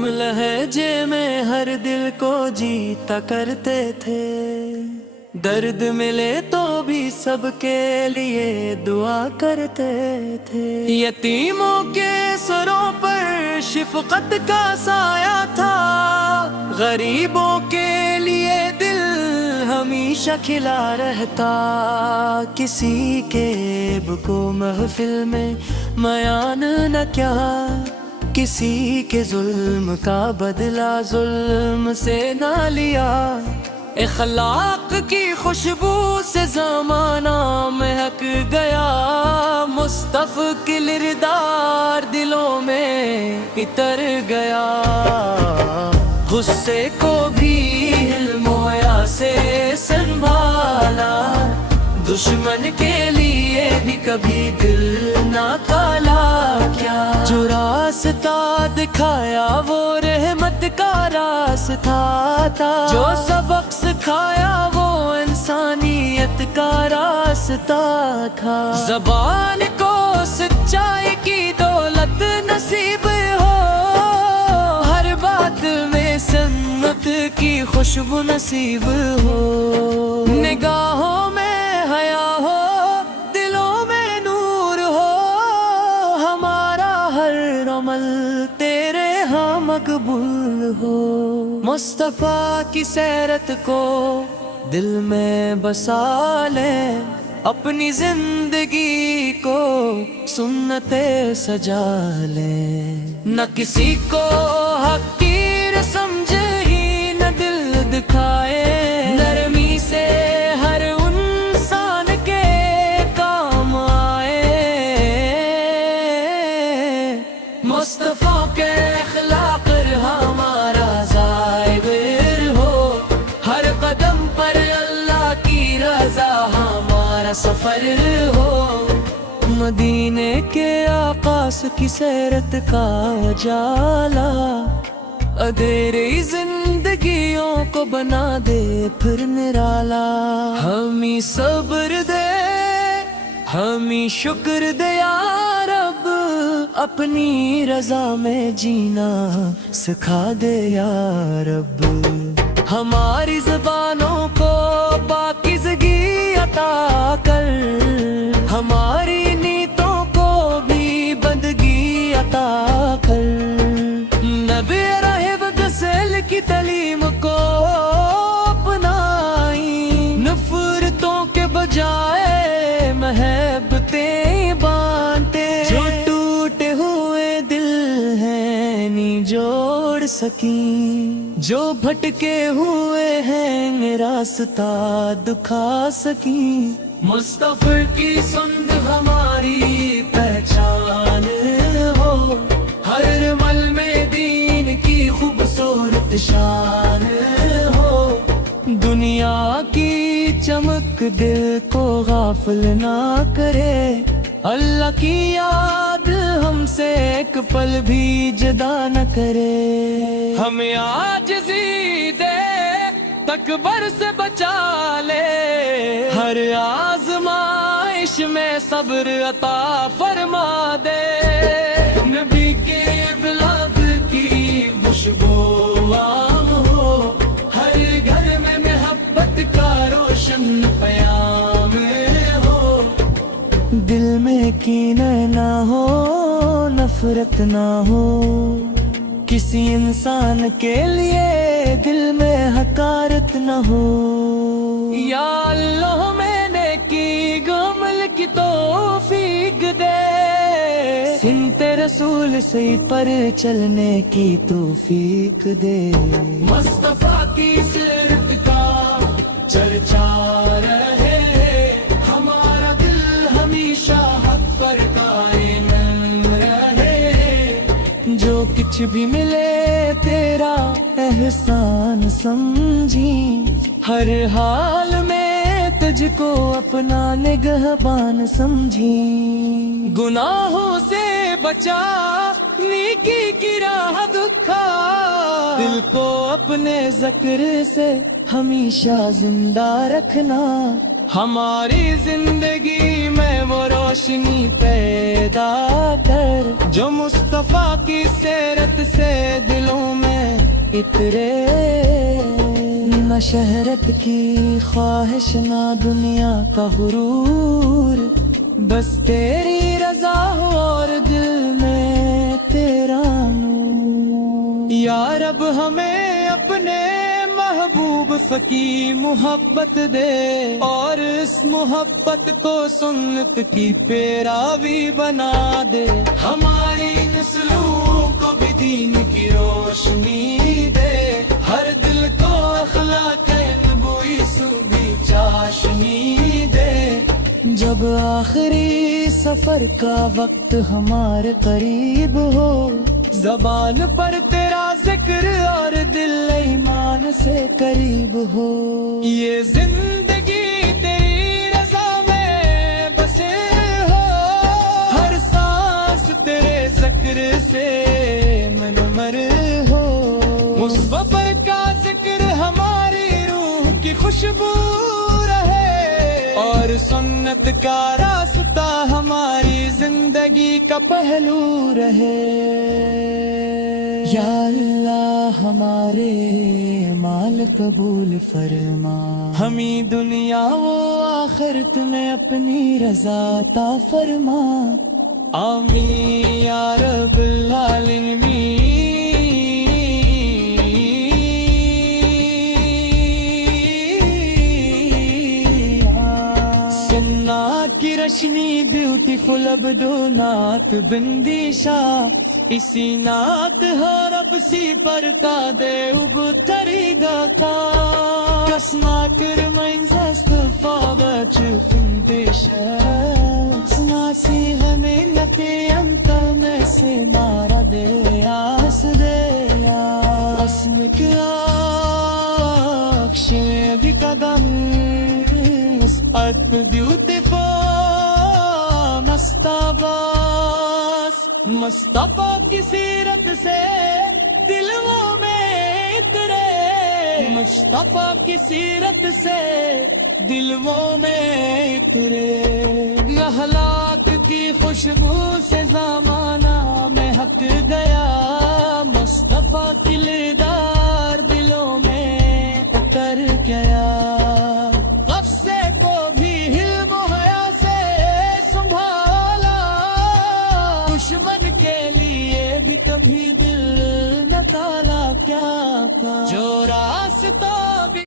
ہم لہجے میں ہر دل کو جیتا کرتے تھے، درد ملے تو بھی سب کے لیے دعا کرتے تھے۔ یتیموں کے سروں پر شفقت کا سایہ تھا، غریبوں کے لیے دل ہمیشہ کھلا رہتا۔ کسی کے عیب کو محفل میں بیان نہ کیا، کسی کے ظلم کا بدلہ ظلم سے نہ لیا۔ اخلاق کی خوشبو سے زمانہ مہک گیا، مصطفیٰ کی کردار دلوں میں اتر گیا۔ غصے کو بھی علم و یا سے سنبھالا، دشمن کے لیے بھی کبھی دل نہ کالا کیا۔ جو راستہ دکھایا وہ رحمت کا راستہ تھا، جو سبق سکھایا وہ انسانیت کا راستہ تھا۔ زبان کو سچائی کی دولت نصیب ہو، ہر بات میں سنت کی خوشبو نصیب ہو۔ نگاہوں میں حیا ہو، دلوں میں نور ہو، ہمارا ہر عمل تیرے ہاں مقبول ہو۔ مصطفیٰ کی سیرت کو دل میں بسا لیں، اپنی زندگی کو سنتے سجا لیں۔ نہ کسی کو حقیر سمجھے ہی نہ دل دکھائے، نرمی سے ہر انسان کے کام آئے۔ مصطفیٰ کے اخلاق ہمارا ظاہر ہو، ہر قدم پر اللہ کی رضا ہمارا سفر ہو۔ مدینے کے آقاس کی سیرت کا جالا، اندھیری زندگیوں کو بنا دے پھر نرالا۔ ہمیں صبر دے، ہمیں شکر دے یا رب، اپنی رضا میں جینا سکھا دے یا رب۔ ہماری زبانوں کو پاکیزگی عطا کر، ہماری نیتوں کو بھی بندگی عطا کر۔ نبی راہب غسل کی تعلیم کو اپنائی، نفرتوں کے بجائے محبتیں بانٹے۔ جو ٹوٹے ہوئے دل ہیں نہیں جوڑ سکیں، جو بھٹکے ہوئے ہیں راستہ دکھا سکیں۔ مصطفیٰ کی سند ہماری پہچان ہو، ہر عمل میں دین کی خوبصورت شان ہو۔ دنیا کی چمک دل کو غافل نہ کرے، اللہ کی یاد ہم سے ایک پل بھی جدا نہ کرے۔ ہمیں عاجزی دے، تکبر سے بچا لے، ہر آزمائش میں صبر عطا فرما دے۔ نبی کے بلاد کی خوشبو عام ہو، ہر گھر میں محبت کا روشن پیام ہو۔ دل میں کینہ نہ ہو، نفرت نہ ہو، کسی انسان کے لیے دل میں حقارت نہ ہو۔ یا اللہ میں نے کی عمل کی توفیق دے، سنت رسول سے پر چلنے کی توفیق دے۔ مصطفیٰ کی سیرت کا چرچا رہے، ہمارا دل ہمیشہ حق پر قائم رہے۔ جو کچھ بھی ملے تیرا احسان سمجھی، ہر حال میں تجھ کو اپنا نگہبان سمجھی۔ گناہوں سے بچا، نیکی کی راہ دکھا، دل کو اپنے ذکر سے ہمیشہ زندہ رکھنا۔ ہماری زندگی میں وہ روشنی پیدا کر جو مصطفیٰ کی سیرت سے دلوں میں اترے، نہ شہرت کی خواہش نہ دنیا کا غرور، بس تیری رضا ہو اور دل میں تیرا نور۔ یا رب ہمیں اپنے محبوب کی محبت دے، اور اس محبت کو سنت کی پیراوی بنا دے، ہماری نسلوں کو بھی دین کی روشنی دے، ہر دل کو اخلاق نبوی سودی چاشنی دے۔ جب آخری سفر کا وقت ہمارے قریب ہو، زبان پر تیرا ذکر اور دل ایمان سے قریب ہو، یہ زندگی تیری رضا میں بسے ہو، ہر سانس تیرے ذکر سے منمر ہو، مصطفی کا ذکر ہماری روح کی خوشبو رہے، اور سنت کا راستہ ہماری زندگی کا پہلو رہے۔ یا اللہ ہمارے مال قبول فرما، ہمیں دنیا و آخرت میں اپنی رضا عطا فرما، آمین یا رب العالمین۔ کی رشنی بیوٹیفل ابدو نات بندیشا، اسی نات ہرب سی پر کا دے اب تری دکا، کسنا کرمین زستفا بچ فندیشا، سناسی ہمیں لتے انتا میں سے نارا دے آس دے اسم کیا اکشے بھی قدم ات بیوٹیفل مصطفیٰ کی سیرت سے دلوں میں اترے، مصطفیٰ کی سیرت سے دلوں میں اترے، اخلاق کی خوشبو سے زمانہ مہک گیا، مصطفیٰ کی لیدار دلوں میں اتر گیا، غصے کو بھی حلم و حیا سے سنبھالا، دشمن کے لیے بھی کبھی دل نہ کالا، کیا تھا جو راستہ بھی